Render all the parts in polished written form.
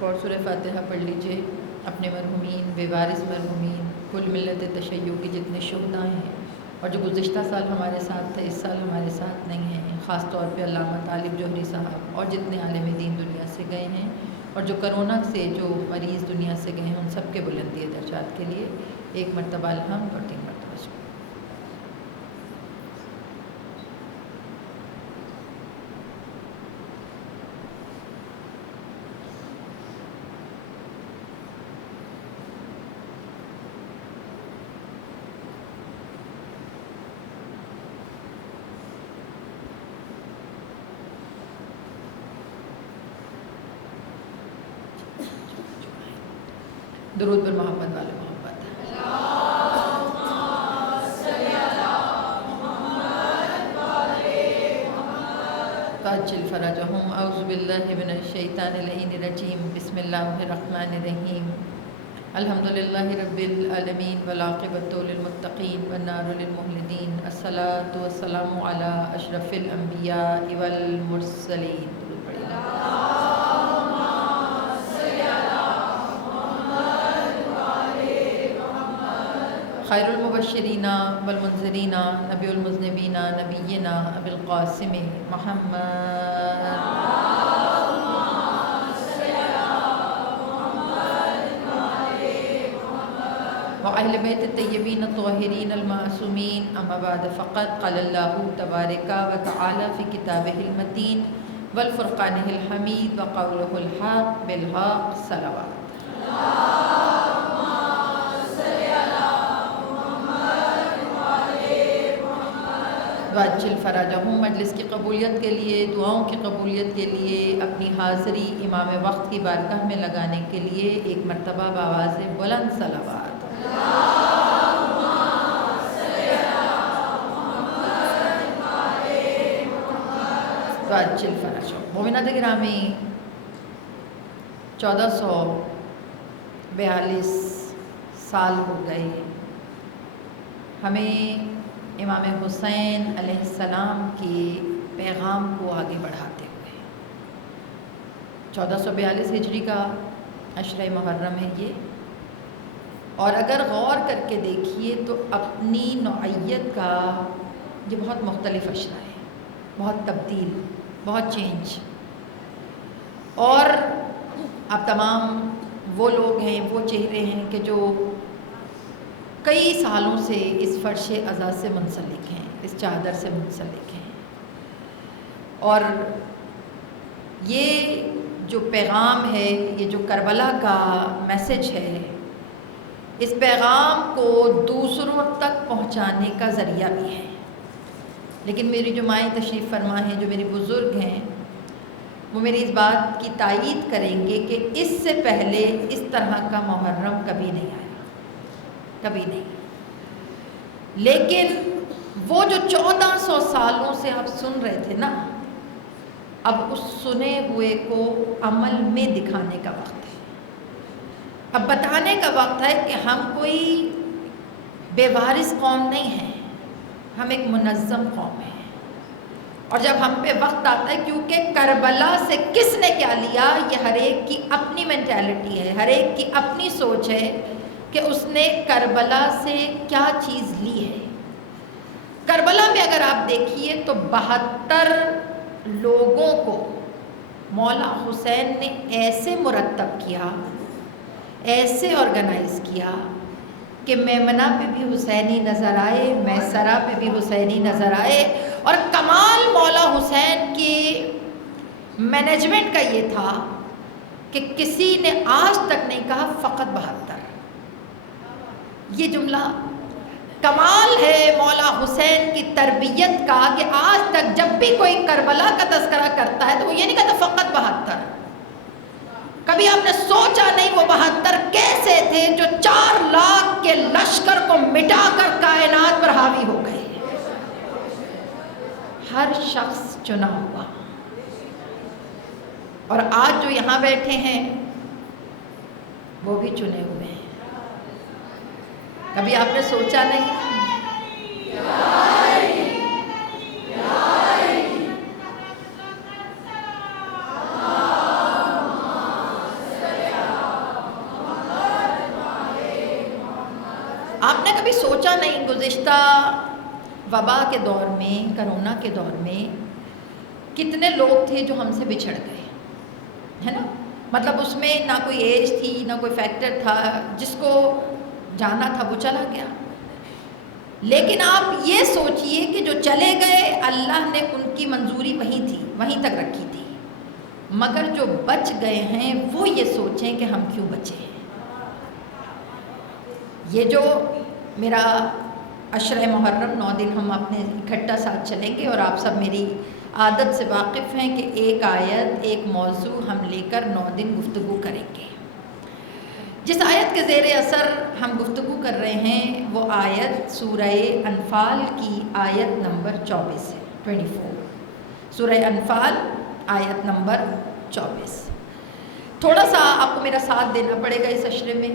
اور سورہ فاتحہ پڑھ لیجئے اپنے مرحومین، بے وارث مرحومین، کل ملت تشیع کے جتنے شہداء ہیں اور جو گزشتہ سال ہمارے ساتھ تھے، اس سال ہمارے ساتھ نہیں ہیں، خاص طور پہ علامہ طالب جوہری صاحب اور جتنے عالم دین دنیا سے گئے ہیں، اور جو کرونا سے جو مریض دنیا سے گئے ہیں، ان سب کے بلندی درجات کے لیے ایک مرتبہ الحمد اور 3 مرتبہ شکر۔ درود پر محمد والے محمد۔ فاجل فرجهم اعوذ باللہ من الشیطان اللعین الرجیم بسم اللہ الرحمن الرحیم الحمد للہ رب العالمین والعاقبۃ للمتقین والنار للمخلدین الصلاۃ والسلام علی اشرف الانبیاء والمرسلین۔ خیر المبشرین والمنذرین نبی المذنبین نبینا ابی القاسم محمد وأہل بیت الطیبین الطاہرین المعصومین اما بعد فقد قال اللہ تبارک و تعالی فی کتابہ المتین والفرقانہ الحمید وقولہ الحق بالحق صلوات۔ واجل فرجہم، مجلس کی قبولیت کے لیے، دعاؤں کی قبولیت کے لیے، اپنی حاضری امام وقت کی بارگاہ میں لگانے کے لیے ایک مرتبہ بآواز بلند صلوات۔ واجل فرجہم۔ مومنات گرامی، 1442 سال ہو گئے ہمیں امام حسین علیہ السلام کے پیغام کو آگے بڑھاتے ہوئے۔ 1442 ہجری کا عشرہ محرم ہے یہ، اور اگر غور کر کے دیکھیے تو اپنی نوعیت کا یہ بہت مختلف عشرہ ہے، بہت تبدیل، بہت چینج۔ اور اب تمام وہ لوگ ہیں، وہ چہرے ہیں کہ جو کئی سالوں سے اس فرش عزا سے منسلک ہیں، اس چادر سے منسلک ہیں، اور یہ جو پیغام ہے، یہ جو کربلا کا میسج ہے، اس پیغام کو دوسروں تک پہنچانے کا ذریعہ بھی ہے۔ لیکن میری جو مائیں تشریف فرما ہیں، جو میری بزرگ ہیں، وہ میری اس بات کی تائید کریں گے کہ اس سے پہلے اس طرح کا محرم کبھی نہیں آیا، کبھی نہیں۔ لیکن وہ جو 1400 سالوں سے آپ سن رہے تھے نا، اب اس سنے ہوئے کو عمل میں دکھانے کا وقت ہے۔ اب بتانے کا وقت ہے کہ ہم کوئی بے وارث قوم نہیں ہیں، ہم ایک منظم قوم ہیں۔ اور جب ہم پہ وقت آتا ہے، کیونکہ کربلا سے کس نے کیا لیا، یہ ہر ایک کی اپنی مینٹیلٹی ہے، ہر ایک کی اپنی سوچ ہے کہ اس نے کربلا سے کیا چیز لی ہے۔ کربلا میں اگر آپ دیکھیے تو 72 لوگوں کو مولا حسین نے ایسے مرتب کیا، ایسے آرگنائز کیا کہ میمنہ پہ بھی حسینی نظر آئے، میسرہ پہ بھی حسینی نظر آئے۔ اور کمال مولا حسین کی مینجمنٹ کا یہ تھا کہ کسی نے آج تک نہیں کہا فقط 72۔ یہ جملہ کمال ہے مولا حسین کی تربیت کا کہ آج تک جب بھی کوئی کربلا کا تذکرہ کرتا ہے تو وہ یہ نہیں کہتا فقط 72۔ کبھی آپ نے سوچا نہیں وہ 72 کیسے تھے جو 4 لاکھ کے لشکر کو مٹا کر کائنات پر حاوی ہو گئے۔ ہر شخص چنا ہوا، اور آج جو یہاں بیٹھے ہیں وہ بھی چنے ہوئے ہیں۔ کبھی آپ نے سوچا نہیں؟ گزشتہ وبا کے دور میں، کرونا کے دور میں کتنے لوگ تھے جو ہم سے بچھڑ گئے، ہے نا؟ مطلب اس میں نہ کوئی ایج تھی، نہ کوئی فیکٹر تھا، جس کو جانا تھا وہ چلا گیا۔ لیکن آپ یہ سوچئے کہ جو چلے گئے اللہ نے ان کی منظوری وہیں تھی، وہیں تک رکھی تھی، مگر جو بچ گئے ہیں وہ یہ سوچیں کہ ہم کیوں بچے ہیں۔ یہ جو میرا عشرہ محرم 9 دن ہم اپنے اکٹھا ساتھ چلیں گے، اور آپ سب میری عادت سے واقف ہیں کہ ایک آیت، ایک موضوع ہم لے کر 9 دن گفتگو کریں گے۔ جس آیت کے زیر اثر ہم گفتگو کر رہے ہیں وہ آیت سورہ انفال کی آیت نمبر 24 ہے، 24، سورہ انفال آیت نمبر 24۔ تھوڑا سا آپ کو میرا ساتھ دینا پڑے گا اس عشرے میں،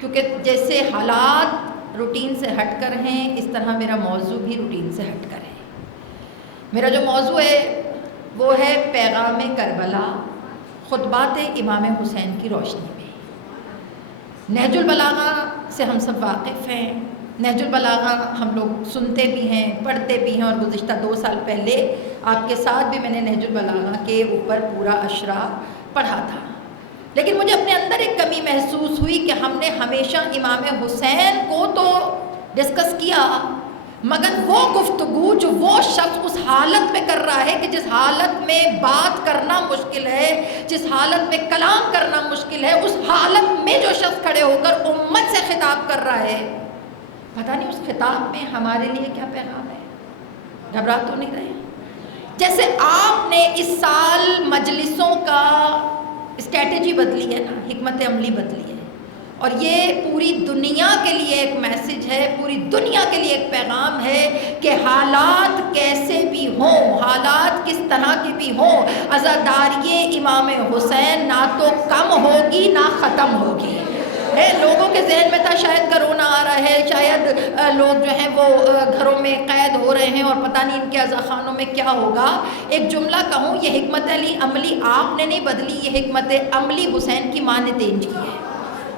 کیونکہ جیسے حالات روٹین سے ہٹ کر ہیں، اس طرح میرا موضوع بھی روٹین سے ہٹ کر ہے۔ میرا جو موضوع ہے وہ ہے پیغام کربلا، خطبات امام حسین کی روشنی میں۔ نہج البلاغہ سے ہم سب واقف ہیں، نہج البلاغہ ہم لوگ سنتے بھی ہیں، پڑھتے بھی ہیں، اور گزشتہ 2 سال پہلے آپ کے ساتھ بھی میں نے نہج البلاغہ کے اوپر پورا عشرہ پڑھا تھا۔ لیکن مجھے اپنے اندر ایک کمی محسوس ہوئی کہ ہم نے ہمیشہ امام حسین کو تو ڈسکس کیا، مگر وہ گفتگو جو وہ شخص اس حالت میں کر رہا ہے کہ جس حالت میں بات کرنا مشکل ہے، جس حالت میں کلام کرنا مشکل ہے، اس حالت میں جو شخص کھڑے ہو کر امت سے خطاب کر رہا ہے، پتہ نہیں اس خطاب میں ہمارے لیے کیا پیغام ہے۔ گھبرا تو نہیں رہے؟ جیسے آپ نے اس سال مجلسوں کا اسٹریٹجی بدلی ہے نا، حکمت عملی بدلی ہے، اور یہ پوری دنیا کے لیے ایک میسج ہے، پوری دنیا کے لیے ایک پیغام ہے کہ حالات کیسے بھی ہوں، حالات کس طرح کے بھی ہوں، عزاداری امام حسین نہ تو کم ہوگی نہ ختم ہوگی۔ لوگوں کے ذہن میں تھا شاید کرونا آ رہا ہے، شاید لوگ جو ہیں وہ گھروں میں قید ہو رہے ہیں اور پتہ نہیں ان کے عزاخانوں میں کیا ہوگا۔ ایک جملہ کہوں، یہ حکمت عملی آپ نے نہیں بدلی، یہ حکمت عملی حسین کی ماں نے چینج کی ہے۔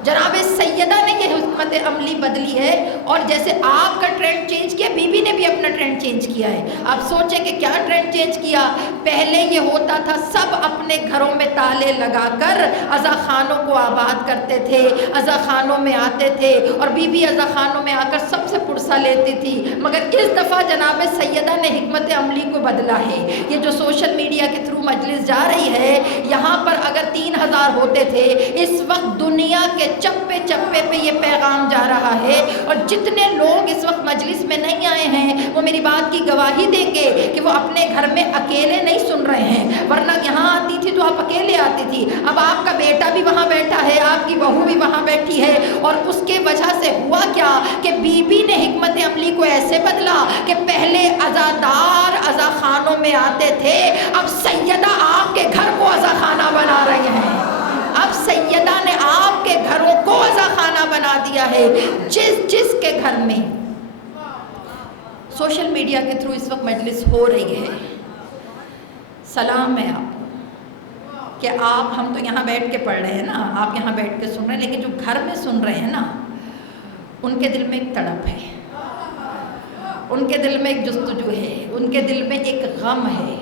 جناب سیدہ نے یہ حکمت عملی بدلی ہے، اور جیسے آپ کا ٹرینڈ چینج کیا، بی بی نے بھی اپنا ٹرینڈ چینج کیا ہے۔ آپ سوچیں کہ کیا ٹرینڈ چینج کیا؟ پہلے یہ ہوتا تھا سب اپنے گھروں میں تالے لگا کر عزا خانوں کو آباد کرتے تھے، عزا خانوں میں آتے تھے، اور بی بی عزا خانوں میں آ کر سب سے پرسہ لیتی تھی۔ مگر اس دفعہ جناب سیدہ نے حکمت عملی کو بدلا ہے۔ یہ جو سوشل میڈیا کے تھرو مجلس جا رہی ہے، یہاں پر اگر 3000 ہوتے تھے، اس وقت دنیا کے چپے چپے پہ یہ پیغام جا رہا ہے، اور جتنے لوگ اس وقت مجلس میں نہیں آئے ہیں وہ میری بات کی گواہی دیں گے کہ وہ اپنے گھر میں اکیلے نہیں سن رہے ہیں، ورنہ یہاں آتی تھی تو آپ اکیلے آتی تھی، اب آپ کا بیٹا بھی وہاں بیٹھا ہے، آپ کی بہو بھی وہاں بیٹھی ہے، اور اس کے وجہ سے ہوا کیا کہ بی بی نے حکمت عملی کو ایسے بدلا کہ پہلے عزادار عزا خانوں میں آتے تھے، اب سیدہ آپ کے گھر کو عزا خانہ بنا رہے ہیں، اب سیدہ نے آپ کے گھروں کو عزا خانہ بنا دیا ہے۔ جس کے گھر میں سوشل میڈیا کے تھرو اس وقت مجلس ہو رہی ہے، سلام ہے آپ کو کہ آپ، ہم تو یہاں بیٹھ کے پڑھ رہے ہیں نا، آپ یہاں بیٹھ کے سن رہے ہیں، لیکن جو گھر میں سن رہے ہیں نا، ان کے دل میں ایک تڑپ ہے، ان کے دل میں ایک جستجو ہے، ان کے دل میں ایک غم ہے۔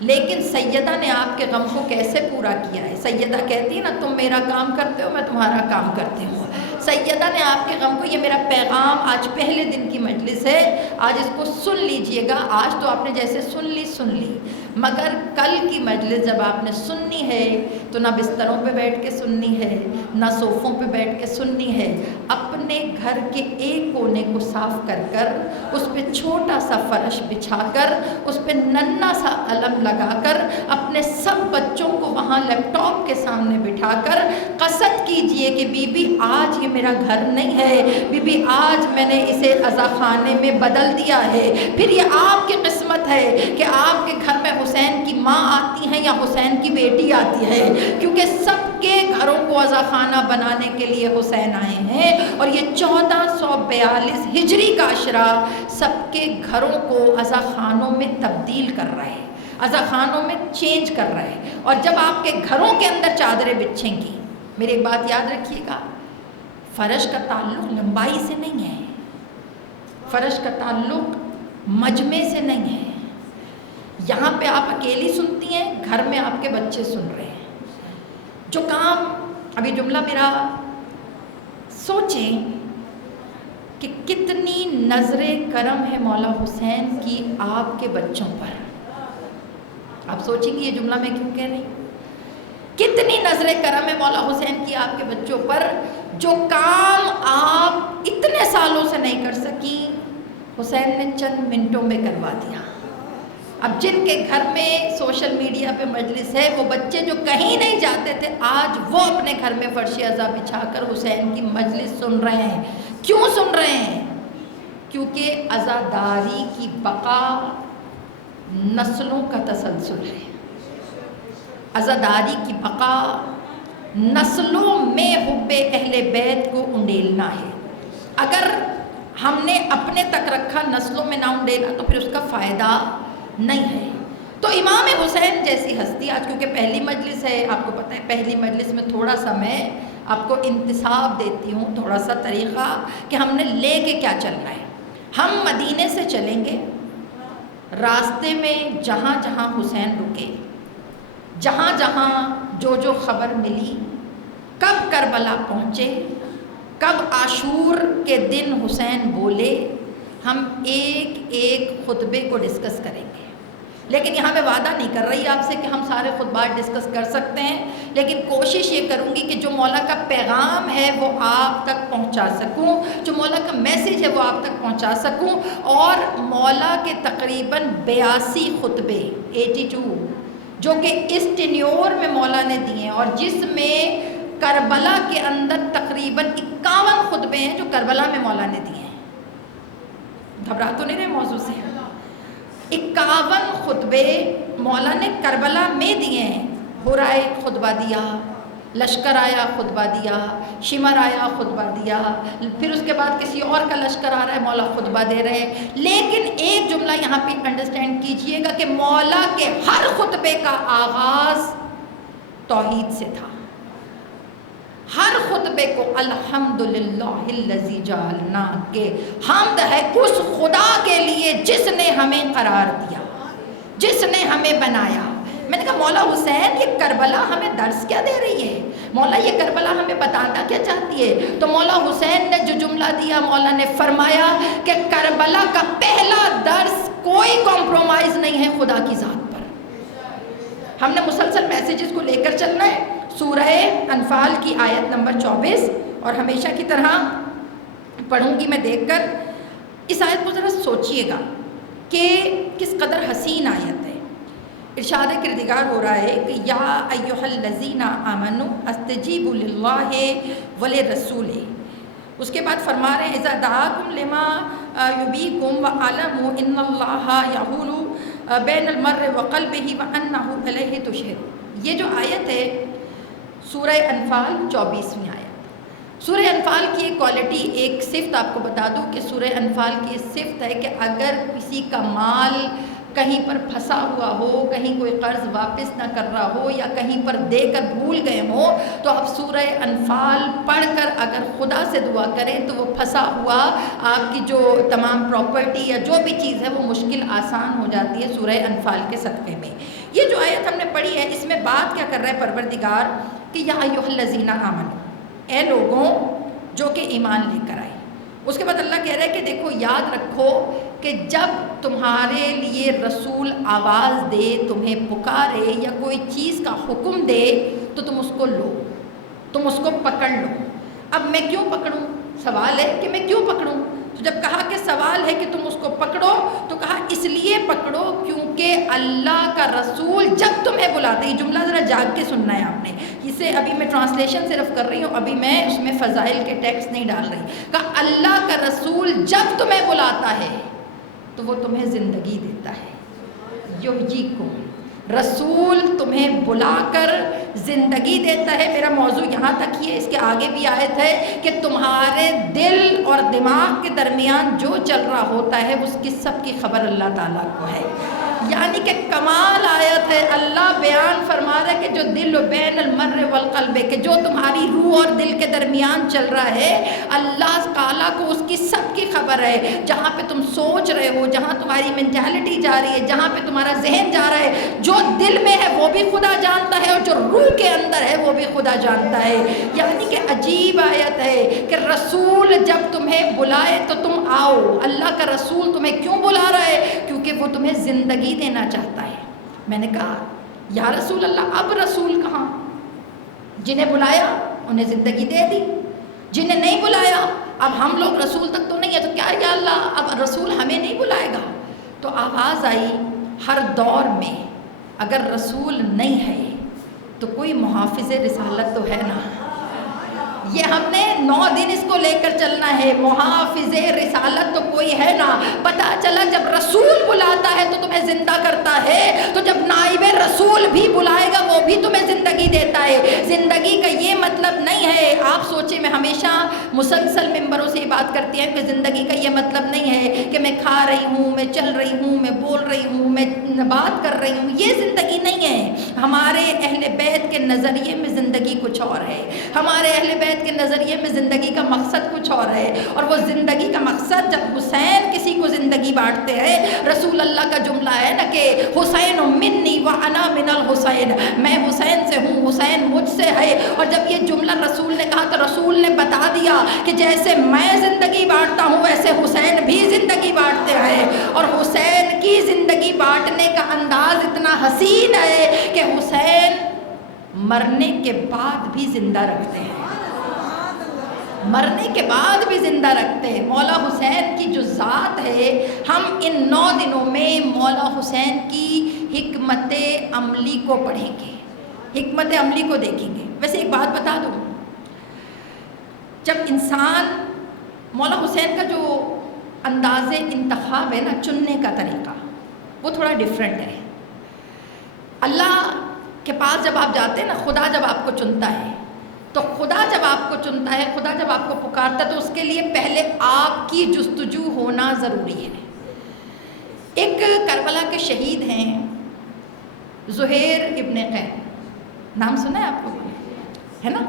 لیکن سیدہ نے آپ کے غم کو کیسے پورا کیا ہے؟ سیدہ کہتی ہے نا، تم میرا کام کرتے ہو، میں تمہارا کام کرتی ہوں۔ سیدہ نے آپ کے غم کو، یہ میرا پیغام آج پہلے دن کی مجلس ہے، آج اس کو سن لیجئے گا۔ آج تو آپ نے جیسے سن لی، مگر کل کی مجلس جب آپ نے سننی ہے تو نہ بستروں پہ بیٹھ کے سننی ہے، نہ صوفوں پہ بیٹھ کے سننی ہے، اپنے گھر کے ایک کونے کو صاف کر کر، اس پہ چھوٹا سا فرش بچھا کر، اس پہ ننھا سا علم لگا کر، اپنے سب بچوں کو وہاں لیپ ٹاپ کے سامنے بٹھا کر قصد کیجئے کہ بی بی آج یہ میرا گھر نہیں ہے، بی بی آج میں نے اسے عزا خانے میں بدل دیا ہے۔ پھر یہ آپ کی قسمت ہے کہ آپ کے گھر میں حسین کی ماں آتی ہیں یا حسین کی بیٹی آتی ہے، کیونکہ سب کے گھروں کو عزا خانہ بنانے کے لیے حسین آئے ہیں، اور یہ 1442 ہجری کا عشرہ سب کے گھروں کو عزا خانوں میں تبدیل کر رہا ہے، عزا خانوں میں چینج کر رہا ہے۔ اور جب آپ کے گھروں کے اندر چادریں بچھیں گی، میری ایک بات یاد رکھیے گا، فرش کا تعلق لمبائی سے نہیں ہے، فرش کا تعلق مجمع سے نہیں ہے. یہاں پہ آپ اکیلی سنتی ہیں، گھر میں آپ کے بچے سن رہے ہیں. جو کام، ابھی جملہ میرا، سوچیں کہ کتنی نظر کرم ہے مولا حسین کی آپ کے بچوں پر. آپ سوچیں گے یہ جملہ میں کیوں کہہ رہی ہوں؟ کتنی نظر کرم ہے مولا حسین کی آپ کے بچوں پر. جو کام آپ اتنے سالوں سے نہیں کر سکیں، حسین نے چند منٹوں میں کروا دیا. اب جن کے گھر میں سوشل میڈیا پہ مجلس ہے، وہ بچے جو کہیں نہیں جاتے تھے، آج وہ اپنے گھر میں فرش عزا بچھا کر حسین کی مجلس سن رہے ہیں. کیوں سن رہے ہیں؟ کیونکہ عزاداری کی بقا نسلوں کا تسلسل ہے. عزاداری کی بقا نسلوں میں حب اہل بیت کو انڈیلنا ہے. اگر ہم نے اپنے تک رکھا، نسلوں میں نہ انڈیلا، تو پھر اس کا فائدہ نہیں ہے. تو امام حسین جیسی ہستی، آج کیونکہ پہلی مجلس ہے، آپ کو پتہ ہے پہلی مجلس میں تھوڑا سا میں آپ کو انتصاب دیتی ہوں، تھوڑا سا طریقہ کہ ہم نے لے کے کیا چلنا ہے. ہم مدینے سے چلیں گے، راستے میں جہاں جہاں حسین رکے، جہاں جہاں جو خبر ملی، کب کربلا پہنچے، کب عاشور کے دن حسین بولے، ہم ایک ایک خطبے کو ڈسکس کریں گے. لیکن یہاں میں وعدہ نہیں کر رہی آپ سے کہ ہم سارے خطبات ڈسکس کر سکتے ہیں، لیکن کوشش یہ کروں گی کہ جو مولا کا پیغام ہے وہ آپ تک پہنچا سکوں، جو مولا کا میسیج ہے وہ آپ تک پہنچا سکوں. اور مولا کے تقریباً 82 خطبے، 82، جو کہ اس ٹینیور میں مولا نے دیے ہیں، اور جس میں کربلا کے اندر تقریباً 51 خطبے ہیں جو کربلا میں مولا نے دیے ہیں. گھبرا تو نہیں رہے موضوع سے؟ 51 خطبے مولا نے کربلا میں دیے ہیں. ہرائے خطبہ دیا، لشکر آیا خطبہ دیا، شمر آیا خطبہ دیا، پھر اس کے بعد کسی اور کا لشکر آ رہا ہے، مولا خطبہ دے رہے ہیں. لیکن ایک جملہ یہاں پہ انڈرسٹینڈ کیجئے گا کہ مولا کے ہر خطبے کا آغاز توحید سے تھا. ہر خطبے کو الحمدللہ الذی جعلنا کے حمد ہے اس خدا کے لیے جس نے ہمیں قرار دیا، جس نے ہمیں بنایا. میں نے کہا مولا حسین یہ کربلا ہمیں درس کیا دے رہی ہے؟ مولا یہ کربلا ہمیں بتانا کیا چاہتی ہے؟ تو مولا حسین نے جو جملہ دیا، مولا نے فرمایا کہ کربلا کا پہلا درس کوئی کمپرومائز نہیں ہے خدا کی ذات پر. ہم نے مسلسل میسیجز کو لے کر چلنا ہے. سورہ انفال کی آیت نمبر 24، اور ہمیشہ کی طرح پڑھوں گی میں دیکھ کر. اس آیت کو ذرا سوچئے گا کہ کس قدر حسین آیت ہے. ارشاد کردگار ہو رہا ہے کہ یا ایھا الذین آمنوا استجیبوا للہ وللرسول. اس کے بعد فرما رہے ہیں اذا دعاکم لما یحییکم واعلموا ان اللہ یحول بین المرء وقلبہ وانہ الیہ تشرون. یہ جو آیت ہے سورہ انفال 24ویں آیت. سورہ انفال کی ایک کوالٹی، ایک صفت آپ کو بتا دوں کہ سورہ انفال کی صفت ہے کہ اگر کسی کا مال کہیں پر پھنسا ہوا ہو، کہیں کوئی قرض واپس نہ کر رہا ہو، یا کہیں پر دے کر بھول گئے ہوں، تو آپ سورہ انفال پڑھ کر اگر خدا سے دعا کریں تو وہ پھنسا ہوا آپ کی جو تمام پراپرٹی یا جو بھی چیز ہے وہ مشکل آسان ہو جاتی ہے سورہ انفال کے صدقے میں. یہ جو آیت ہم نے پڑھی ہے، اس میں بات کیا کر رہا ہے پروردگار کہ یا ایھا الذین آمنوا، اے لوگوں جو کہ ایمان لے کر آئے. اس کے بعد اللہ کہہ رہا ہے کہ دیکھو یاد رکھو کہ جب تمہارے لیے رسول آواز دے، تمہیں پکارے یا کوئی چیز کا حکم دے تو تم اس کو لو، تم اس کو پکڑ لو. اب میں کیوں پکڑوں؟ سوال ہے کہ میں کیوں پکڑوں؟ تو جب کہا کہ سوال ہے کہ تم اس کو پکڑو، تو کہا اس لیے پکڑو کیونکہ اللہ کا رسول جب تمہیں بلاتے، یہ جملہ ذرا جاگ کے سننا ہے آپ نے، اسے ابھی میں ٹرانسلیشن صرف کر رہی ہوں، ابھی میں اس میں فضائل کے ٹیکسٹ نہیں ڈال رہی. کہا اللہ کا رسول جب تمہیں بلاتا ہے تو وہ تمہیں زندگی دیتا ہے. یحییکم، رسول تمہیں بلا کر زندگی دیتا ہے. میرا موضوع یہاں تک ہی ہے، اس کے آگے بھی آیت ہے کہ تمہارے دل اور دماغ کے درمیان جو چل رہا ہوتا ہے اس کی سب کی خبر اللہ تعالیٰ کو ہے. یعنی کہ کمال آیت ہے. اللہ بیان فرما رہا ہے کہ جو دل بین المرء والقلب، کہ جو تمہاری روح اور دل کے درمیان چل رہا ہے، اللہ تعالیٰ کو اس کی سب کی خبر ہے۔ جہاں پہ تم سوچ رہے ہو، جہاں تمہاری مینٹیلٹی جا رہی ہے، جہاں پہ تمہارا ذہن جا رہا ہے، جو دل میں ہے وہ بھی خدا جانتا ہے، اور جو روح کے اندر ہے وہ بھی خدا جانتا ہے۔ یعنی کہ عجیب آیت ہے کہ رسول جب تمہیں بلائے تو تم آؤ۔ اللہ کا رسول تمہیں کیوں بلا رہا ہے؟ کیونکہ وہ تمہیں زندگی دینا چاہتا ہے۔ میں نے کہا یا رسول اللہ اب رسول کہاں؟ جنہیں بلایا انہیں زندگی دے دی، جنہیں نہیں بلایا اب ہم لوگ رسول تک تو نہیں ہے، تو کیا یا اللہ اب رسول ہمیں نہیں بلائے گا؟ تو آواز آئی ہر دور میں اگر رسول نہیں ہے تو کوئی محافظ رسالت تو ہے نا۔ یہ ہم نے 9 دن اس کو لے کر چلنا ہے، محافظ رسالت تو کوئی ہے نا۔ پتہ چلا جب رسول بلاتا ہے تو تمہیں زندہ کرتا ہے، تو جب نائب رسول بھی بلائے گا وہ بھی تمہیں زندگی دیتا ہے۔ زندگی کا یہ مطلب نہیں ہے، آپ سوچیں میں ہمیشہ مسلسل ممبروں سے یہ بات کرتی ہیں کہ زندگی کا یہ مطلب نہیں ہے کہ میں کھا رہی ہوں، میں چل رہی ہوں، میں بول رہی ہوں، میں بات کر رہی ہوں، یہ زندگی نہیں ہے۔ ہمارے اہل بیت کے نظریے میں زندگی کچھ اور ہے، ہمارے اہل بیت کے نظریے میں زندگی کا مقصد کچھ اور ہے، اور وہ زندگی کا مقصد جب حسین کسی کو زندگی بانٹتے ہیں، رسول اللہ کا جملہ ہے نا کہ حسین منی وانا من الحسین، میں حسین سے ہوں، حسین مجھ سے ہے۔ اور جب یہ جملہ رسول نے کہا تو رسول نے بتا دیا کہ جیسے میں زندگی بانٹتا ہوں ویسے حسین بھی زندگی بانٹتے ہیں، اور حسین کی زندگی بانٹنے کا انداز اتنا حسین ہے کہ حسین مرنے کے بعد بھی زندہ رکھتے ہیں، مرنے کے بعد بھی زندہ رکھتے ہیں۔ مولا حسین کی جو ذات ہے، ہم ان 9 دنوں میں مولا حسین کی حکمت عملی کو پڑھیں گے، حکمت عملی کو دیکھیں گے۔ ویسے ایک بات بتا دوں، جب انسان مولا حسین کا جو انداز انتخاب ہے نا، چننے کا طریقہ، وہ تھوڑا ڈیفرنٹ ہے۔ اللہ کے پاس جب آپ جاتے ہیں نا، خدا جب آپ کو چنتا ہے تو خدا جب آپ کو چنتا ہے، خدا جب آپ کو پکارتا ہے تو اس کے لیے پہلے آپ کی جستجو ہونا ضروری ہے۔ ایک کربلا کے شہید ہیں زہیر ابن قین، نام سنا ہے آپ کو؟ ہے نا؟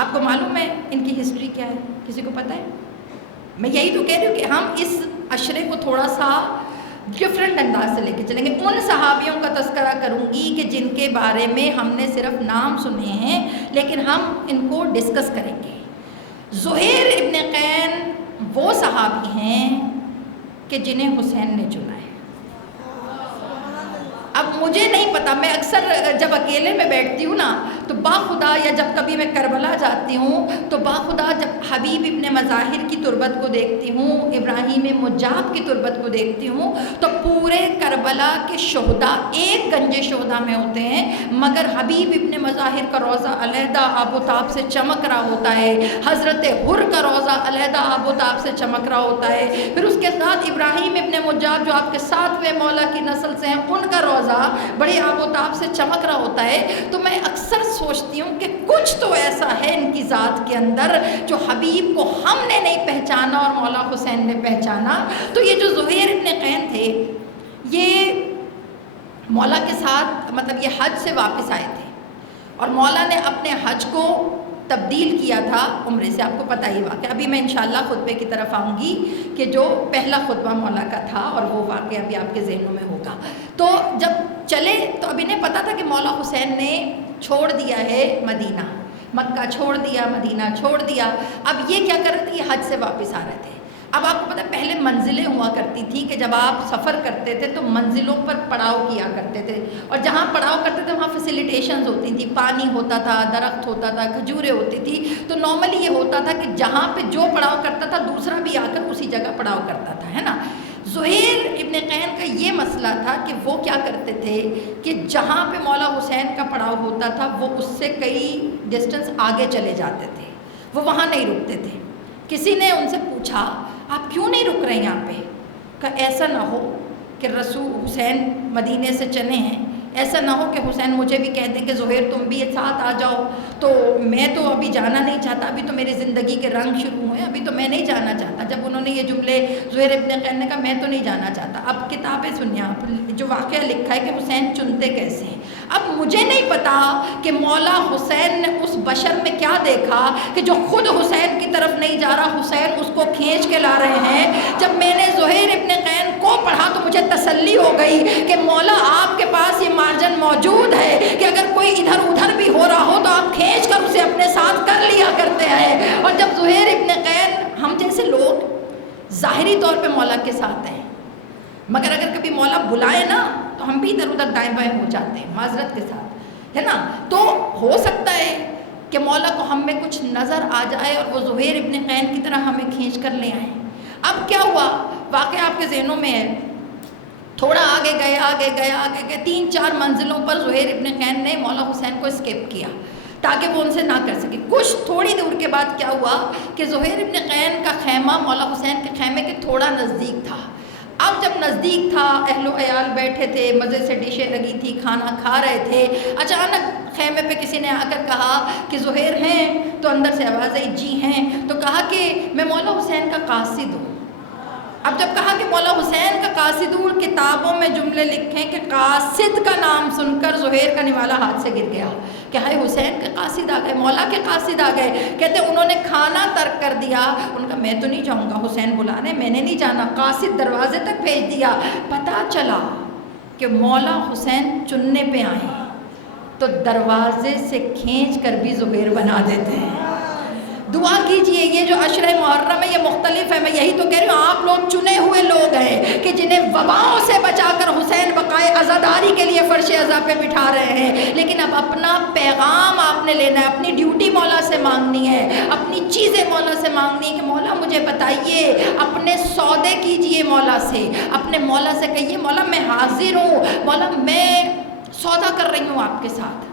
آپ کو معلوم ہے ان کی ہسٹری کیا ہے؟ کسی کو پتہ ہے؟ میں یہی تو کہہ رہی ہوں کہ ہم اس عشرے کو تھوڑا سا ڈفرینٹ انداز سے لے کے چلیں گے۔ ان صحابیوں کا تذکرہ کروں گی کہ جن کے بارے میں ہم نے صرف نام سنے ہیں، لیکن ہم ان کو ڈسکس کریں گے۔ زہیر ابن قین وہ صحابی ہیں کہ جنہیں حسین نے چنا ہے۔ اب مجھے نہیں پتا، میں اکثر جب اکیلے میں بیٹھتی ہوں نا تو باخدا، یا جب کبھی میں کربلا جاتی ہوں تو باخدا جب حبیب ابن مظاہر کی تربت کو دیکھتی ہوں، ابراہیم مجاب کی تربت کو دیکھتی ہوں، تو پورے کربلا کے شہداء ایک گنج شہداء میں ہوتے ہیں، مگر حبیب ابن مظاہر کا روضہ علیحدہ آب و تاب سے چمک رہا ہوتا ہے، حضرت حر کا روضہ علیحدہ آب و تاب سے چمک رہا ہوتا ہے، پھر اس کے ساتھ ابراہیم ابن مجاب جو آپ کے 7ویں مولا کی نسل سے ہیں، ان کا روضہ بڑے آب و تاب سے چمک رہا ہوتا ہے۔ تو میں اکثر سوچتی ہوں کہ کچھ تو ایسا ہے ان کی ذات کے اندر جو حبیب کو ہم نے نہیں پہچانا اور مولا حسین نے پہچانا۔ تو یہ جو زہیر ابن قین تھے، یہ مولا کے ساتھ مطلب یہ حج سے واپس آئے تھے، اور مولا نے اپنے حج کو تبدیل کیا تھا عمرے سے۔ آپ کو پتہ ہی واقعہ، ابھی میں انشاءاللہ خطبے کی طرف آؤں گی کہ جو پہلا خطبہ مولا کا تھا، اور وہ واقعہ ابھی آپ کے ذہنوں میں ہوگا۔ تو جب چلے تو ابھی انہیں پتہ تھا کہ مولا حسین نے چھوڑ دیا ہے مدینہ، مکہ چھوڑ دیا، مدینہ چھوڑ دیا۔ اب یہ کیا کر رہے تھے؟ یہ حج سے واپس آ رہے تھے۔ اب آپ کو پتہ ہے پہلے منزلیں ہوا کرتی تھی کہ جب آپ سفر کرتے تھے تو منزلوں پر پڑاؤ کیا کرتے تھے، اور جہاں پڑاؤ کرتے تھے وہاں فیسیلیٹیشنز ہوتی تھیں، پانی ہوتا تھا، درخت ہوتا تھا، کھجوریں ہوتی تھی۔ تو نارملی یہ ہوتا تھا کہ جہاں پہ جو پڑاؤ کرتا تھا دوسرا بھی آ کر اسی جگہ پڑاؤ کرتا تھا، ہے نا۔ زہیر ابن قین کا یہ مسئلہ تھا کہ وہ کیا کرتے تھے کہ جہاں پہ مولا حسین کا پڑاؤ ہوتا تھا وہ اس سے کئی ڈسٹنس آگے چلے جاتے تھے، وہ وہاں نہیں رکتے تھے۔ کسی نے ان سے پوچھا آپ کیوں نہیں رک رہے یہاں پہ؟ کہ ایسا نہ ہو کہ رسول حسین مدینے سے چلے ہیں ایسا نہ ہو کہ حسین مجھے بھی کہہ دیں کہ زہیر تم بھی ساتھ آ جاؤ، تو میں تو ابھی جانا نہیں چاہتا، ابھی تو میری زندگی کے رنگ شروع ہوئے، ابھی تو میں نہیں جانا چاہتا۔ جب انہوں نے یہ جملے زہیر ابن قین نے کہا میں تو نہیں جانا چاہتا، اب کتابیں سنیے آپ، جو واقعہ لکھا ہے کہ حسین چنتے کیسے ہیں۔ اب مجھے نہیں پتا کہ مولا حسین نے اس بشر میں کیا دیکھا کہ جو خود حسین کی طرف نہیں جا رہا، حسین اس کو کھینچ کے لا رہے ہیں۔ جب میں نے زہیر ابن قین کو پڑھا تو مجھے تسلی ہو گئی کہ مولا آپ کے پاس یہ مارجن موجود ہے کہ اگر کوئی ادھر ادھر بھی ہو رہا ہو تو آپ کھینچ کر اسے اپنے ساتھ کر لیا کرتے ہیں۔ اور جب زہیر ابن قین، ہم جیسے لوگ ظاہری طور پہ مولا کے ساتھ ہیں، مگر اگر کبھی مولا بلائے نا تو ہم بھی ادھر ادھر دائیں بائیں ہو جاتے ہیں، معذرت کے ساتھ، ہے نا۔ تو ہو سکتا ہے کہ مولا کو ہم میں کچھ نظر آ جائے اور وہ زہیر ابن قین کی طرح ہمیں کھینچ کر لے آئیں۔ اب کیا ہوا واقعہ آپ کے ذہنوں میں ہے، تھوڑا آگے گئے 3-4 منزلوں پر زہیر ابن قین نے مولا حسین کو اسکیپ کیا تاکہ وہ ان سے نہ کر سکے۔ کچھ تھوڑی دور کے بعد کیا ہوا کہ زہیر ابن قین کا خیمہ مولا حسین کے خیمے کے تھوڑا نزدیک تھا۔ اب جب نزدیک تھا، اہل و عیال بیٹھے تھے، مزے سے ڈشیں لگی تھی، کھانا کھا رہے تھے، اچانک خیمے پہ کسی نے آ کر کہا کہ زہیر ہیں؟ تو اندر سے آواز آئی جی ہیں۔ تو کہا کہ میں مولا حسین کا قاصد ہوں۔ اب جب کہا کہ مولا حسین کا قاصد ہوں، کتابوں میں جملے لکھیں کہ قاصد کا نام سن کر زہیر کا نوالا ہاتھ سے گر گیا کہ ہائے حسین کے قاصد آ گئے، مولا کے قاصد آ گئے۔ کہتے انہوں نے کھانا ترک کر دیا، ان کا میں تو نہیں جاؤں گا، حسین بلا رہے، میں نے نہیں جانا، قاصد دروازے تک بھیج دیا۔ پتہ چلا کہ مولا حسین چننے پہ آئے تو دروازے سے کھینچ کر بھی زہیر بنا دیتے ہیں۔ دعا کیجئے، یہ جو عشرہ محرم ہے یہ مختلف ہے، میں یہی تو کہہ رہی ہوں، آپ لوگ چنے ہوئے لوگ ہیں کہ جنہیں وباؤں سے بچا کر حسین بقائے عزاداری کے لیے فرش عزا پہ بٹھا رہے ہیں۔ لیکن اب اپنا پیغام آپ نے لینا ہے، اپنی ڈیوٹی مولا سے مانگنی ہے، اپنی چیزیں مولا سے مانگنی ہے کہ مولا مجھے بتائیے، اپنے سودے کیجئے مولا سے، اپنے مولا سے کہیے مولا میں حاضر ہوں، مولا میں سودا کر رہی ہوں آپ کے ساتھ،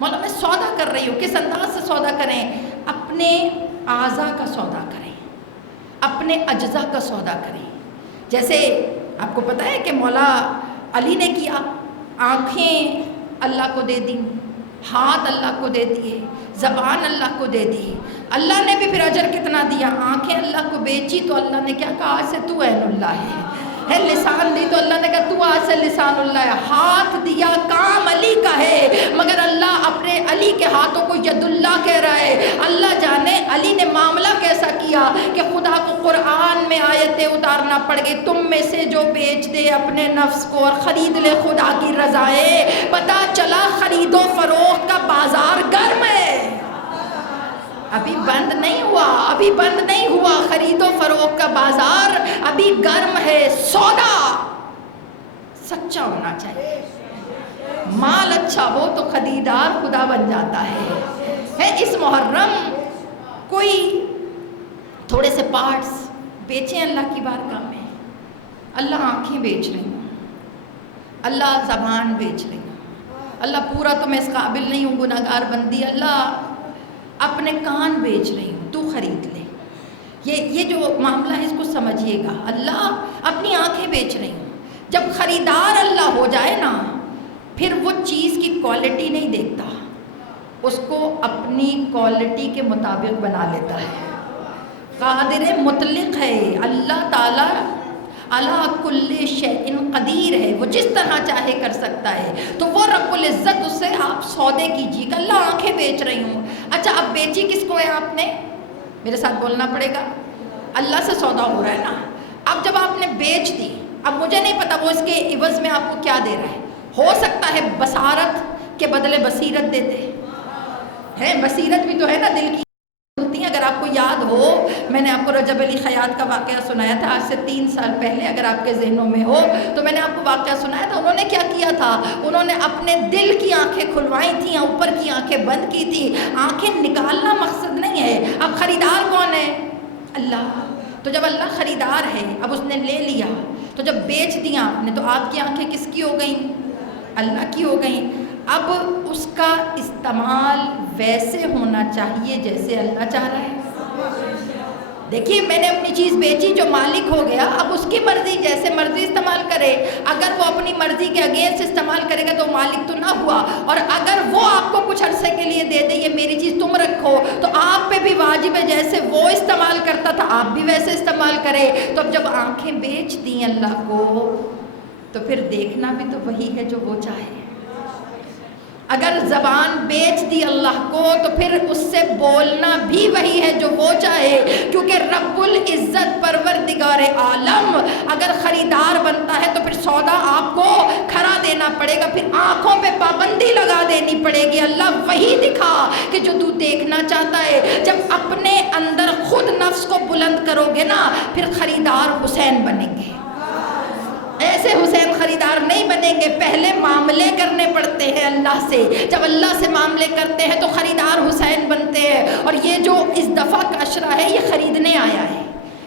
مولا میں سودا کر رہی ہوں۔ کس انداز سے سودا کریں؟ اپنے اعضاء کا سودا کریں، اپنے اجزاء کا سودا کریں۔ جیسے آپ کو پتہ ہے کہ مولا علی نے کیا، آنکھیں اللہ کو دے دیں، ہاتھ اللہ کو دے دیے، زبان اللہ کو دے دی۔ اللہ نے بھی پھر اجر کتنا دیا، آنکھیں اللہ کو بیچی تو اللہ نے کیا کہا، آج سے تو عین اللہ ہے، لسان دی تو اللہ نے کہا تو آج سے لسان اللہ ہے، ہاتھ دیا کام علی کا ہے، مگر اللہ اپنے علی کے ہاتھوں کو ید اللہ کہہ رہا ہے۔ اللہ جانے علی نے معاملہ کیسا کیا کہ خدا کو قرآن میں آیتیں اتارنا پڑ گئی، تم میں سے جو بیچ دے اپنے نفس کو اور خرید لے خدا کی رضائیں، پتہ چلا خرید و فروخت کا بازار گرم ہے، ابھی بند نہیں ہوا، ابھی بند نہیں ہوا، خرید و فروخت کا بازار ابھی گرم ہے۔ سودا سچا ہونا چاہیے، مال اچھا ہو تو خریدار خدا بن جاتا ہے۔ اس محرم کوئی تھوڑے سے پارٹس بیچیں اللہ کی بارگاہ میں، اللہ آنکھیں بیچ رہی ہوں، اللہ زبان بیچ رہی ہوں، اللہ پورا تو میں اس قابل نہیں ہوں گناہگار بندی، اللہ اپنے کان بیچ رہی ہوں، تو خرید لے۔ یہ جو معاملہ ہے اس کو سمجھیے گا، اللہ اپنی آنکھیں بیچ رہی ہوں۔ جب خریدار اللہ ہو جائے نا پھر وہ چیز کی کوالٹی نہیں دیکھتا، اس کو اپنی کوالٹی کے مطابق بنا لیتا ہے۔ قادر مطلق ہے اللہ تعالیٰ، علی کل شیء قدیر ہے، وہ جس طرح چاہے کر سکتا ہے۔ تو وہ رب العزت، اس سے آپ سودے کیجیے کہ اللہ آنکھیں بیچ رہی ہوں۔ اچھا اب بیچی کس کو ہے آپ نے؟ میرے ساتھ بولنا پڑے گا، اللہ سے سودا ہو رہا ہے نا۔ اب جب آپ نے بیچ دی، اب مجھے نہیں پتا وہ اس کے عوض میں آپ کو کیا دے رہا ہے، ہو سکتا ہے بصارت کے بدلے بصیرت دے دے، ہے بصیرت بھی تو ہے نا، دل کی ہوتی ہے۔ اگر آپ کو یاد ہو، میں نے آپ کو رجب علی خیاط کا واقعہ سنایا تھا آج سے 3 سال پہلے، اگر آپ کے ذہنوں میں ہو تو میں نے آپ کو واقعہ سنایا تھا۔ انہوں نے کیا کیا تھا، انہوں نے اپنے دل کی آنکھیں کھلوائی تھیں، اوپر کی آنکھیں بند کی تھی۔ آنکھیں نکالنا مقصد نہیں ہے، اب خریدار کون ہے؟ اللہ۔ تو جب اللہ خریدار ہے، اب اس نے لے لیا، تو جب بیچ دیا آپ نے تو آپ کی آنکھیں کس کی ہو گئیں؟ اللہ کی ہو گئیں۔ اب اس کا استعمال ویسے ہونا چاہیے جیسے اللہ چاہ رہا ہے۔ دیکھیے میں نے اپنی چیز بیچی، جو مالک ہو گیا اب اس کی مرضی، جیسے مرضی استعمال کرے. اگر وہ اپنی مرضی کے اگینسٹ استعمال کرے گا تو مالک تو نہ ہوا، اور اگر وہ آپ کو کچھ عرصے کے لیے دے دے یہ میری چیز تم رکھو تو آپ پہ بھی واجب ہے جیسے وہ استعمال کرتا تھا آپ بھی ویسے استعمال کرے. تو اب جب آنکھیں بیچ دیں اللہ کو تو پھر دیکھنا بھی تو وہی ہے جو وہ چاہے. اگر زبان بیچ دی اللہ کو تو پھر اس سے بولنا بھی وہی ہے جو وہ چاہے، کیونکہ رب العزت پروردگار عالم اگر خریدار بنتا ہے تو پھر سودا آپ کو کھرا دینا پڑے گا، پھر آنکھوں پہ پابندی لگا دینی پڑے گی. اللہ وہی دکھا کہ جو تو دیکھنا چاہتا ہے. جب اپنے اندر خود نفس کو بلند کرو گے نا پھر خریدار حسین بنیں گے. ایسے حسین خریدار نہیں بنیں گے، پہلے معاملے کرنے پڑتے ہیں اللہ سے. جب اللہ سے معاملے کرتے ہیں تو خریدار حسین بنتے ہیں. اور یہ جو اس دفعہ کا عشرہ ہے یہ خریدنے آیا ہے،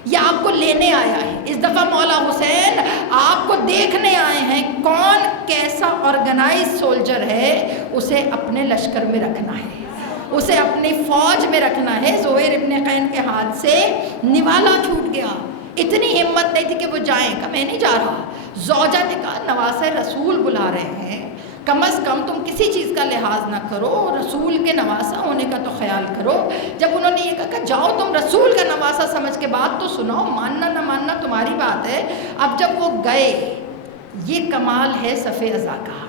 یہ آپ کو لینے آیا ہے. اس دفعہ مولا حسین آپ کو دیکھنے آئے ہیں کون کیسا آرگنائز سولجر ہے، اسے اپنے لشکر میں رکھنا ہے، اسے اپنی فوج میں رکھنا ہے. زہیر ابن قین کے ہاتھ سے نوالا چھوٹ گیا، اتنی ہمت نہیں تھی کہ وہ جائیں. کہ میں نہیں جا رہا. زوجہ نے کہا نواسہ رسول بلا رہے ہیں، کم از کم تم کسی چیز کا لحاظ نہ کرو، رسول کے نواسہ ہونے کا تو خیال کرو. جب انہوں نے یہ کہا کہ جاؤ تم رسول کا نواسہ سمجھ کے بات تو سناؤ، ماننا نہ ماننا تمہاری بات ہے. اب جب وہ گئے، یہ کمال ہے صف ازا کا.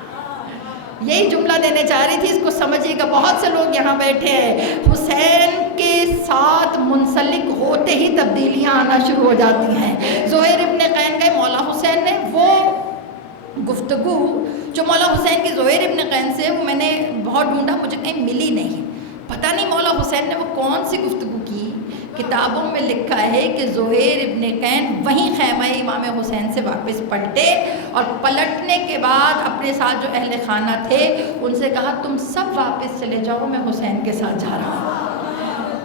یہی جملہ دینے چاہ رہی تھی، اس کو سمجھیے گا. بہت سے لوگ یہاں بیٹھے ہیں حسین کے ساتھ منسلک ہوتے ہی تبدیلیاں آنا شروع ہو جاتی ہیں. زہیر ابن قین گئے، مولا حسین نے وہ گفتگو جو مولا حسین کی زہیر ابن قین سے وہ میں نے بہت ڈھونڈا، مجھے کہیں ملی نہیں. پتہ نہیں مولا حسین نے وہ کون سی گفتگو کی. کتابوں میں لکھا ہے کہ زہیر ابن قین وہیں خیمہ امام حسین سے واپس پلٹے، اور پلٹنے کے بعد اپنے ساتھ جو اہل خانہ تھے ان سے کہا تم سب واپس چلے جاؤ، میں حسین کے ساتھ جا رہا ہوں.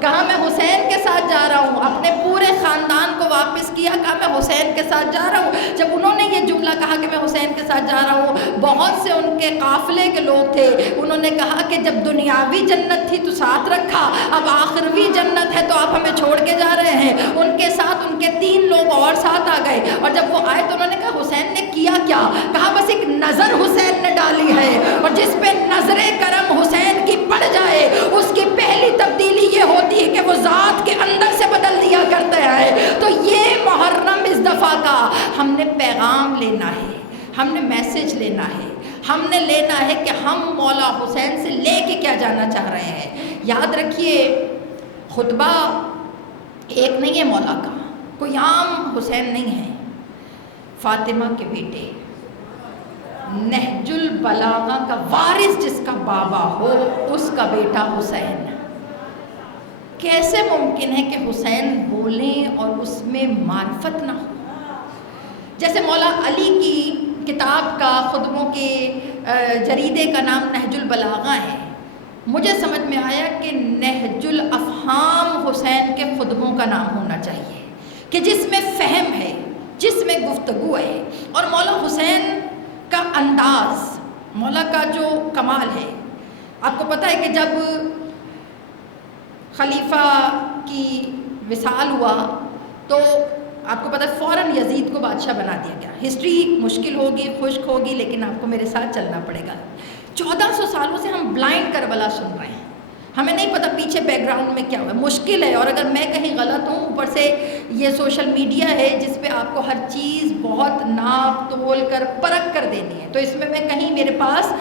کہا میں حسین کے ساتھ جا رہا ہوں. اپنے پورے خاندان کو واپس کیا، کہا میں حسین کے ساتھ جا رہا ہوں. جب انہوں نے یہ جملہ کہا کہ میں حسین کے ساتھ جا رہا ہوں، بہت سے ان کے قافلے کے لوگ تھے، انہوں نے کہا کہ جب دنیاوی جنت تھی تو ساتھ رکھا، اب آخروی جنت ہے تو آپ ہمیں چھوڑ کے جا رہے ہیں. ان کے ساتھ ان کے 3 لوگ اور ساتھ آ گئے، اور جب وہ آئے تو انہوں نے کہا حسین نے کیا کیا؟ کہا بس ایک نظر حسین نے ڈالی ہے، اور جس پہ نظر کرم حسین کی پڑ جائے اس کی پہلی تبدیلی یہ ہوتی ہے کہ وہ ذات کے اندر سے بدل دیا کرتا ہے. تو یہ محرم اس دفعہ کا ہم نے پیغام لینا ہے، ہم نے میسج لینا ہے، ہم نے لینا ہے کہ ہم مولا حسین سے لے کے کیا جانا چاہ رہے ہیں. یاد رکھیے خطبہ ایک نہیں ہے مولا کا، کوئی عام حسین نہیں ہے. فاطمہ کے بیٹے، نہج البلاغہ کا وارث جس کا بابا ہو اس کا بیٹا حسین. کیسے ممکن ہے کہ حسین بولیں اور اس میں معرفت نہ ہو؟ جیسے مولا علی کی کتاب کا خطبوں کے جریدے کا نام نہج البلاغہ ہے، مجھے سمجھ میں آیا کہ نہج الافہام حسین کے خطبوں کا نام ہونا چاہیے، کہ جس میں فہم ہے، جس میں گفتگو ہے. اور مولا حسین کا انداز، مولا کا جو کمال ہے، آپ کو پتہ ہے کہ جب خلیفہ کی وصال ہوا تو آپ کو پتہ ہے فوراً یزید کو بادشاہ بنا دیا گیا. ہسٹری مشکل ہوگی، خشک ہوگی، لیکن آپ کو میرے ساتھ چلنا پڑے گا. 1400 سالوں سے ہم بلائنڈ کربلا سن رہے ہیں، ہمیں نہیں پتہ پیچھے بیک گراؤنڈ میں کیا ہوا ہے. مشکل ہے، اور اگر میں کہیں غلط ہوں، اوپر سے یہ سوشل میڈیا ہے جس پہ آپ کو ہر چیز بہت ناپ تول کر پرکھ کر دینی ہے، تو اس میں کہیں میرے پاس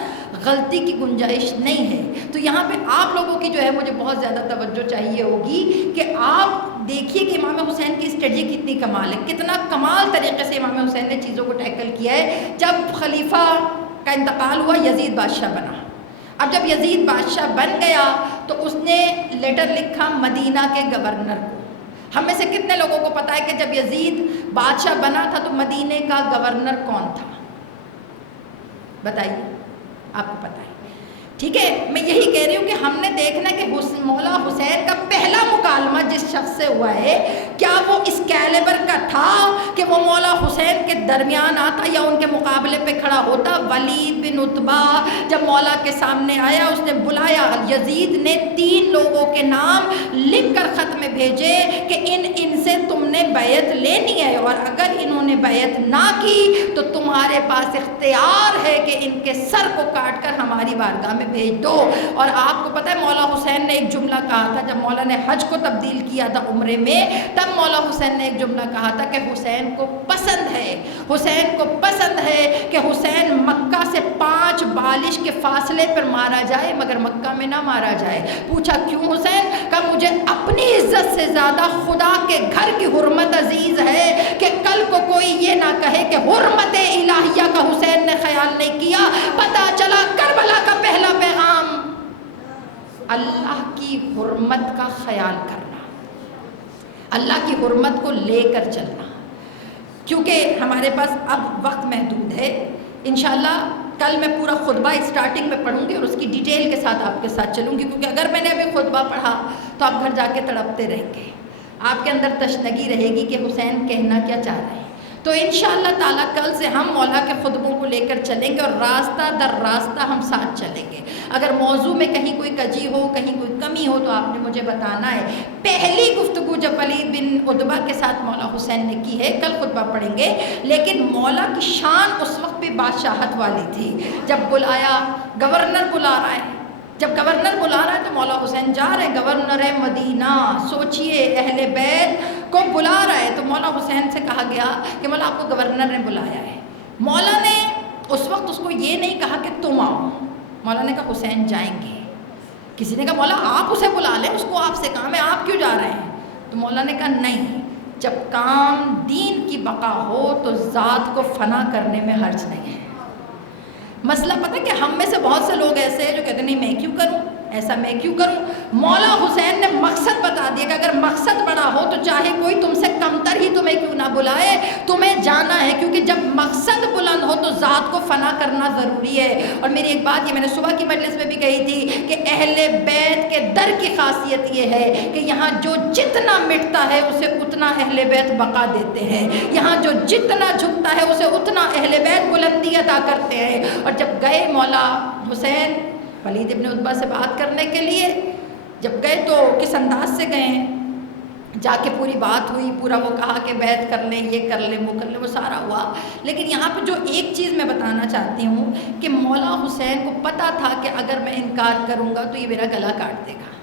غلطی کی گنجائش نہیں ہے. تو یہاں پہ آپ لوگوں کی جو ہے مجھے بہت زیادہ توجہ چاہیے ہوگی کہ آپ دیکھیے کہ امام حسین کی اسٹریٹجی کتنی کمال ہے، کتنا کمال طریقے سے امام حسین نے چیزوں کو ٹیکل کیا ہے. جب خلیفہ کا انتقال ہوا، یزید بادشاہ بنا. اب جب یزید بادشاہ بن گیا تو اس نے لیٹر لکھا مدینہ کے گورنر کو. ہم میں سے کتنے لوگوں کو پتہ ہے کہ جب یزید بادشاہ بنا تھا تو مدینے کا گورنر کون تھا؟ بتائیے، آپ کو پتہ ہے؟ ٹھیک ہے، میں یہی کہہ رہی ہوں کہ ہم نے دیکھنا کہ مولا حسین کا پہلا مکالمہ جس شخص سے ہوا ہے کیا وہ اس کیلیبر کا تھا کہ وہ مولا حسین کے درمیان آتا یا ان کے مقابلے پہ کھڑا ہوتا. ولید بن عتبہ جب مولا کے سامنے آیا اس نے بلایا، یزید نے 3 لوگوں کے نام لکھ کر خط میں بھیجے کہ ان سے تم نے بیعت لینی ہے، اور اگر انہوں نے بیعت نہ کی تو تمہارے پاس اختیار ہے کہ ان کے سر کو کاٹ کر ہماری بارگاہ میں بھیج دو۔ اور آپ کو پتہ ہے مولا حسین نے ایک جملہ کہا تھا، جب مولا نے حج کو تبدیل کیا تھا عمرے میں، تب مولا حسین نے ایک جملہ کہا تھا کہ حسین کو پسند ہے کہ حسین مکہ سے 5 بالش کے فاصلے پر مارا جائے مگر مکہ میں نہ مارا جائے۔ پوچھا کیوں حسین؟ کہا مجھے اپنی عزت سے زیادہ خدا کے گھر کی حرمت عزیز ہے کہ کل کو کوئی یہ نہ کہے کہ حرمت الہیہ کا حسین نے خیال نہیں کیا۔ پتہ چلا کربلا کا پہلا پیغام اللہ کی حرمت کا خیال کرنا، اللہ کی حرمت کو لے کر چلنا۔ کیونکہ ہمارے پاس اب وقت محدود ہے، انشاءاللہ کل میں پورا خطبہ اسٹارٹنگ میں پڑھوں گی اور اس کی ڈیٹیل کے ساتھ آپ کے ساتھ چلوں گی، کیونکہ اگر میں نے ابھی خطبہ پڑھا تو آپ گھر جا کے تڑپتے رہیں گے، آپ کے اندر تشنگی رہے گی کہ حسین کہنا کیا چاہ رہے ہیں۔ تو انشاءاللہ تعالیٰ کل سے ہم مولا کے خطبوں کو لے کر چلیں گے اور راستہ در راستہ ہم ساتھ چلیں گے۔ اگر موضوع میں کہیں کوئی کجی ہو، کہیں کوئی کمی ہو تو آپ نے مجھے بتانا ہے۔ پہلی گفتگو جب ولید بن عتبہ کے ساتھ مولا حسین نے کی ہے، کل خطبہ پڑھیں گے، لیکن مولا کی شان اس وقت بھی بادشاہت والی تھی۔ جب بلایا، گورنر بلا رہا ہے، جب گورنر بلا رہا ہے تو مولا حسین جا رہے ہیں، گورنر مدینہ، سوچئے اہل بیت کو بلا رہا ہے۔ تو مولا حسین سے کہا گیا کہ مولا آپ کو گورنر نے بلایا ہے۔ مولا نے اس وقت اس کو یہ نہیں کہا کہ تم آؤ، مولا نے کہا حسین جائیں گے۔ کسی نے کہا مولا آپ اسے بلا لیں، اس کو آپ سے کام ہے، آپ کیوں جا رہے ہیں؟ تو مولا نے کہا نہیں، جب کام دین کی بقا ہو تو ذات کو فنا کرنے میں حرج نہیں ہے۔ مسئلہ پتہ ہے کہ ہم میں سے بہت سے لوگ ایسے ہیں جو کہتے ہیں نہیں میں کیوں کروں، ایسا میں کیوں کروں۔ مولا حسین نے مقصد بتا دیا کہ اگر مقصد بڑا ہو تو چاہے کوئی تم سے کمتر ہی تمہیں کیوں نہ بلائے، تمہیں جانا ہے، کیونکہ جب مقصد بلند ہو تو ذات کو فنا کرنا ضروری ہے۔ اور میری ایک بات یہ میں نے صبح کی مجلس میں بھی کہی تھی کہ اہل بیت کے در کی خاصیت یہ ہے کہ یہاں جو جتنا مٹتا ہے اسے اتنا اہل بیت بقا دیتے ہیں، یہاں جو جتنا جھکتا ہے اسے اتنا اہل بیت بلندی عطا کرتے ہیں۔ اور جب گئے مولا حسین ولید ابن عتبہ سے بات کرنے کے لیے، جب گئے تو کس انداز سے گئے، جا کے پوری بات ہوئی، پورا وہ کہا کہ بیعت کر لیں، یہ کر لیں، وہ کر لیں، وہ سارا ہوا۔ لیکن یہاں پہ جو ایک چیز میں بتانا چاہتی ہوں کہ مولا حسین کو پتہ تھا کہ اگر میں انکار کروں گا تو یہ میرا گلا کاٹ دے گا،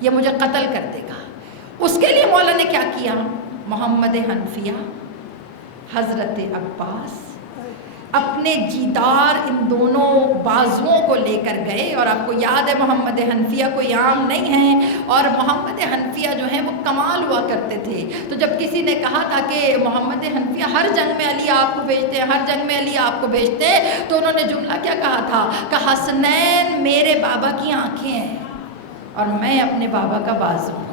یہ مجھے قتل کر دے گا۔ اس کے لیے مولا نے کیا کیا؟ محمد حنفیہ، حضرت عباس، اپنے جیدار ان دونوں بازوؤں کو لے کر گئے۔ اور آپ کو یاد ہے محمد حنفیہ کوئی عام نہیں ہیں، اور محمد حنفیہ جو ہیں وہ کمال ہوا کرتے تھے۔ تو جب کسی نے کہا تھا کہ محمد حنفیہ ہر جنگ میں علی آپ کو بھیجتے ہیں، ہر جنگ میں علی آپ کو بھیجتے ہیں، تو انہوں نے جملہ کیا کہا تھا کہ حسنین میرے بابا کی آنکھیں ہیں اور میں اپنے بابا کا بازو ہوں۔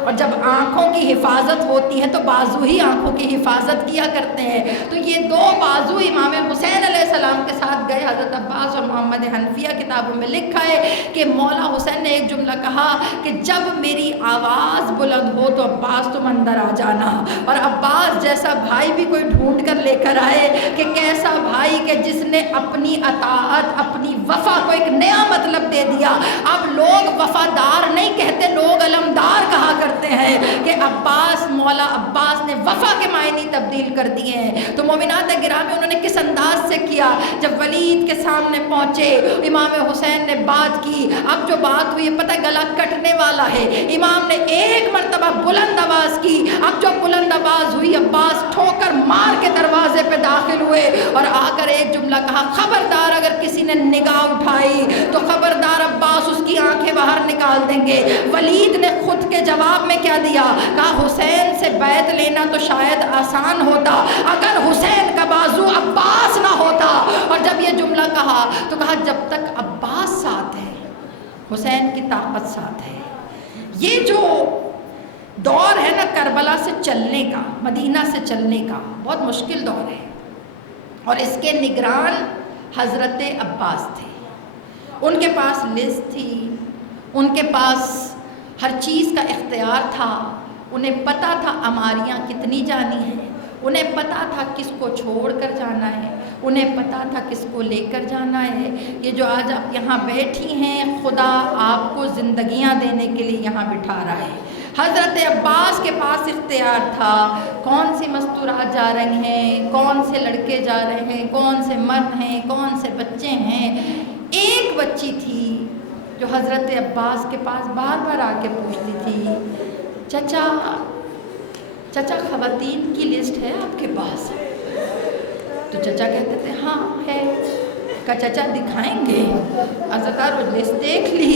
اور جب آنکھوں کی حفاظت ہوتی ہے تو بازو ہی آنکھوں کی حفاظت کیا کرتے ہیں۔ تو یہ 2 بازو امام حسین علیہ السلام کے ساتھ گئے، حضرت عباس اور محمد حنفیہ۔ کتابوں میں لکھا ہے کہ مولا حسین نے ایک جملہ کہا کہ جب میری آواز بلند ہو تو عباس تم اندر آ جانا۔ اور عباس جیسا بھائی بھی کوئی ڈھونڈ کر لے کر آئے کہ کیسا بھائی کہ جس نے اپنی اطاعت، اپنی وفا کو ایک نیا مطلب دے دیا۔ اب لوگ وفادار نہیں کہتے، لوگ علمدار کہا کرتے ہیں کہ عباس، مولا عباس نے وفا کے معنی تبدیل کر دیے ہیں۔ تو مومنات گرامی انہوں نے کس انداز سے کیا؟ جب ولید کے سامنے پہنچے، امام حسین نے بات کی۔ اب جو بات ہوئی پتہ گلا کٹنے والا ہے، امام نے ایک مرتبہ بلند آواز کی۔ اب جو بلند آواز ہوئی، عباس ٹھوکر مار کے دروازے پہ داخل ہوئے اور آ کر ایک جملہ کہا، خبردار اگر کسی نے نگاہ اٹھائی تو خبردار عباس اس کی آنکھیں باہر نکال دیں گے۔ ولید نے خود کے جواب میں کیا دیا؟ کہا حسین سے بیعت لینا تو شاید آسان ہوتا اگر حسین کا بازو عباس نہ ہوتا۔ اور جب یہ جملہ کہا تو کہا جب تک عباس ساتھ ہے حسین کی طاقت ساتھ ہے۔ یہ جو دور ہے نا کربلا سے چلنے کا، مدینہ سے چلنے کا، بہت مشکل دور ہے، اور اس کے نگران حضرت عباس تھے۔ ان کے پاس لسٹ تھی، ان کے پاس ہر چیز کا اختیار تھا، انہیں پتہ تھا اماریاں کتنی جانی ہیں، انہیں پتہ تھا کس کو چھوڑ کر جانا ہے، انہیں پتہ تھا کس کو لے کر جانا ہے. یہ جو آج آپ یہاں بیٹھی ہیں خدا آپ کو زندگیاں دینے کے لیے یہاں بٹھا رہا ہے. حضرت عباس کے پاس اختیار تھا کون سی مستورات جا رہے ہیں, کون سے لڑکے جا رہے ہیں, کون سے مرد ہیں, کون سے بچے ہیں. ایک بچی تھی جو حضرت عباس کے پاس بار بار آ کے پوچھتی تھی, چچا خواتین کی لسٹ ہے آپ کے پاس؟ تو چچا کہتے تھے ہاں ہے. کا چچا دکھائیں گے؟ حضرت وہ لسٹ دیکھ لی.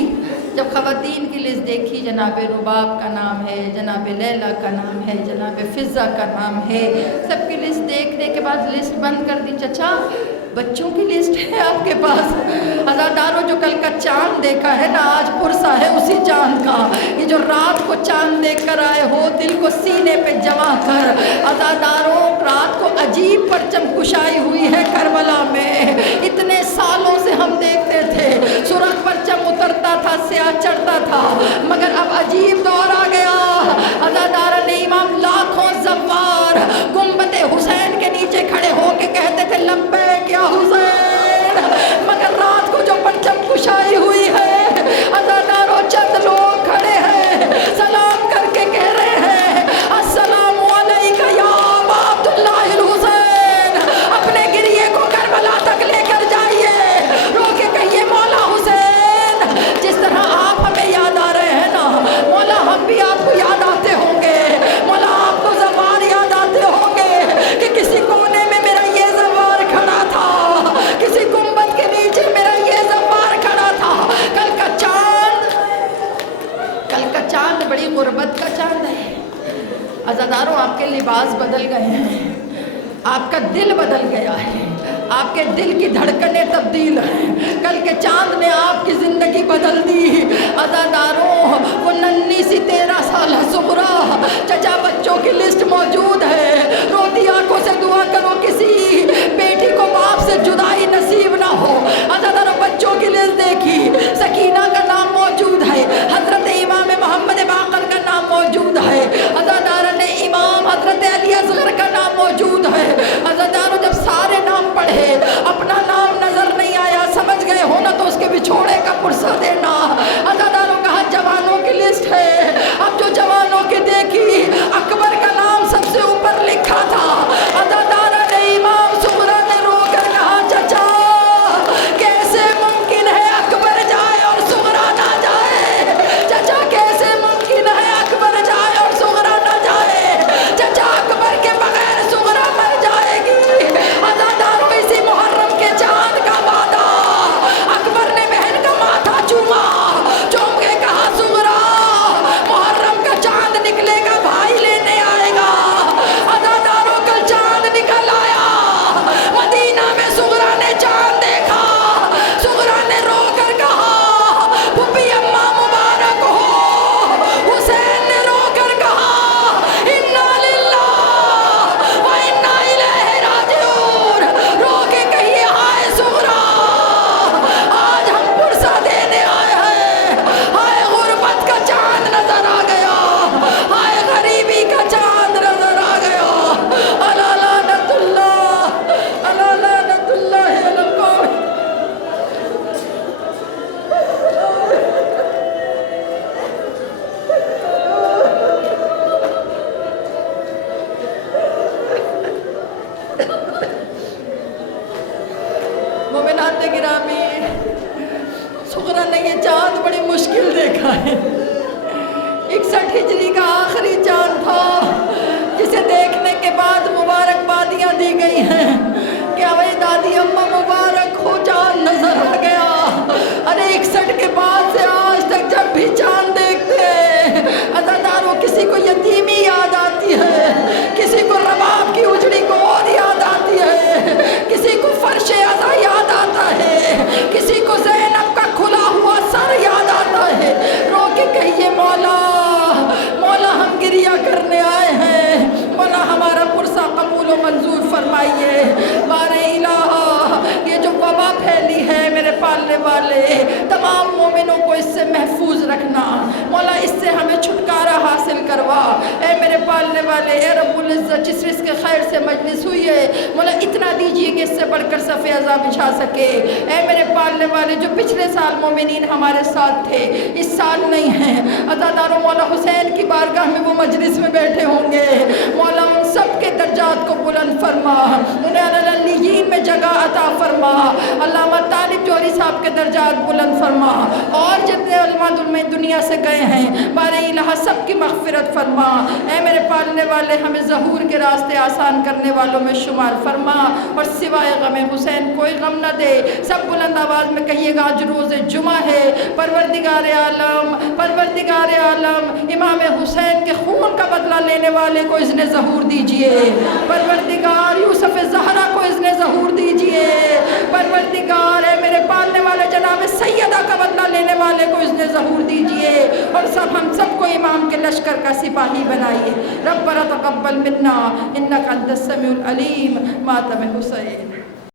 جب خواتین کی لسٹ دیکھی, جناب رباب کا نام ہے, جناب لیلہ کا نام ہے, جناب فضہ کا نام ہے, سب کی لسٹ دیکھنے کے بعد لسٹ بند کر دی. چچا بچوں کی لسٹ ہے آپ کے پاس؟ عزادارو جو کل کا چاند دیکھا ہے نا, آج پرسہ ہے اسی چاند کا. یہ جو رات کو چاند دیکھ کر آئے ہو دل کو سینے پہ جمع کر. عزادارو رات کو عجیب پرچم کشائی ہوئی ہے کربلا میں. اتنے سالوں سے ہم دیکھتے تھے سرخ پرچم اترتا تھا, سیاہ چڑھتا تھا, مگر اب عجیب دور آ گیا. عزادارہ نے امام لاکھوں زوار گنبد حسین کے نیچے کھڑے ہو کے کہتے تھے لبیک یا حسین, مگر رات کو جو پرچم کشائی ہوئی ہے عزاداروں چند لوگ کھڑے ہیں سلام کر کے کہہ رہے ہیں السلام علیکہ یا ابا عبداللہ الحسین. اپنے گریے کو کربلا تک لے کر جائیے, رو کے کہیے مولا حسین جس طرح آپ ہمیں یاد آ رہے ہیں نا مولا ہم بھی آپ کو یاد آتے ہوں گے. مولا آپ کو زوار یاد آتے ہوں گے کہ کسی کونے میں میرا یہ زوار کھڑا تھا, کسی گنبد کے نیچے میرا یہ زوار کھڑا تھا. کل کا چاند بڑی غربت کا چاند ہے. عزاداروں آپ کے لباس بدل گئے ہیں, آپ کا دل بدل گیا ہے, آپ کے دل کی دھڑکنیں تبدیل ہیں. کل کے چاند نے آپ کی زندگی بدل دی. عزاداروں وہ ننھی سی 13 سالہ زہرا, چچا بچوں کی لسٹ موجود ہے. روتی آنکھوں سے دعا کرو کسی بیٹی کو باپ سے جدائی نصیب نہ ہو. عزاداروں بچوں کی لسٹ دیکھی, سکینہ کا نام موجود ہے, حضرت امام محمد باقر کا نام موجود ہے, عزادارہ نے امام حضرت علی اصغر کا نام موجود ہے. عزاداروں جب سارے نام پڑھے اپنا نام نظر نہیں آیا, سمجھ گئے ہو نا تو اس کے بچھوڑے کا پرسہ دینا. عزاداروں کہا جوانوں کی لسٹ ہے. اب جو جوانوں کی دیکھی اکبر کا نام سب سے اوپر لکھا تھا. عزادارہ نے امام صغرا نے رو کر کہا چچا کیسے ممکن ہے اکبر جائے اور صغرا نہ جائے؟ چچا کیسے ممکن ہے اکبر جائے اور صغرا نہ جائے؟ چچا اکبر کے بغیر صغرا مر جائے گی. عزاداروں اسی محرم کے چاند کا وعدہ, اکبر نے بہن کا ماتھا چوما, چوم کے کہا صغرا محرم کا چاند نکلے گا, بھائی لینے آئے گا. عزاداروں کل چاند نکل آیا. مدینہ میں صغرا نے چاند دیکھا. صغرا نے رو کر کہا پھپھی اماں مبارک ہو. حسین نے رو کر کہا انا للہ و انا الیہ راجعون. رو کے کہیے ہائے صغرا آج ہم پرسہ دینے آئے ہیں. ہائے غربت کا چاند نظر آ گیا, ہائے غریبی کا چاند نظر آ گیا. الا لعنت اللہ, الا لعنت اللہ علی القوم. مومنات گرامی, صغرا نے یہ چاند بڑی مشکل دیکھا ہے. 61 ہجری کا آخری چاند تھا جسے دیکھنے کے بعد مبارکبادیاں دی گئی ہیں کہ اوے دادی اماں مبارک ہو, چاند نظر آ گیا. ارے 61 کے بعد سے آج تک جب بھی چاند دیکھتے ہیں عزاداروں کسی کو یتیمی یاد آتی ہے, کسی کو رباب کی اجڑی گود یاد آتی ہے, کسی کو فرش عزا یاد آتا ہے, کسی کو زینب کا کھلا ہوا سر یاد آتا ہے. رو کے کہیے مولا, مولا ہم گریہ کرنے آئے ہیں, مولا ہمارا پرسہ قبول و منظور فرمائیے. بارے الہ یہ جو وبا پھیلی ہے میرے پالنے والے تمام مومنوں کو اس سے محفوظ رکھنا. مولا اس سے ہمیں چھٹکارا حاصل کروا۔ اے میرے پالنے والے، اے رب العزت، جس رزق خیر سے مجلس ہوئی ہے مولا اتنا دیجئے کہ اس سے بڑھ کر صف اعضا بچھا سکے۔ اے میرے پالنے والے، جو پچھلے سال مومنین ہمارے ساتھ تھے اس سال نہیں ہیں، عزادارو مولا حسین کی بارگاہ میں وہ مجلس میں بیٹھے ہوں گے، مولا ان سب کے درجات کو بلند فرما، انہیں علیین میں جگہ عطا فرما، علامہ طالب جوہری صاحب کے درجات بلند فرما، اور جتنے علماء دنیا سے گئے ہیں بارے الہ سب کی مغفرت فرما۔ اے میرے پالنے والے، ہمیں ظہور کے راستے آسان کرنے والوں میں شمار فرما، اور سوائے غم حسین کوئی غم نہ دے۔ سب بلند آواز میں کہیے گا، آج روز جمعہ ہے، پروردگار عالم، پروردگار عالم، امام حسین کے خون کا بدلہ لینے والے کو اذن ظہور دیجئے، پروردگار یوسف زہرا کو اذن ظہور دیجئے، پروردگار ہے میرے پالنے والے جناب سیدہ کا بدلہ لینے والے کو اذن ظہور دیجئے، اور ہم سب کو امام کے لشکر کا سپاہی بنائیے۔ ربنا تقبل منا انک انت السمیع العلیم، ماتم حسین۔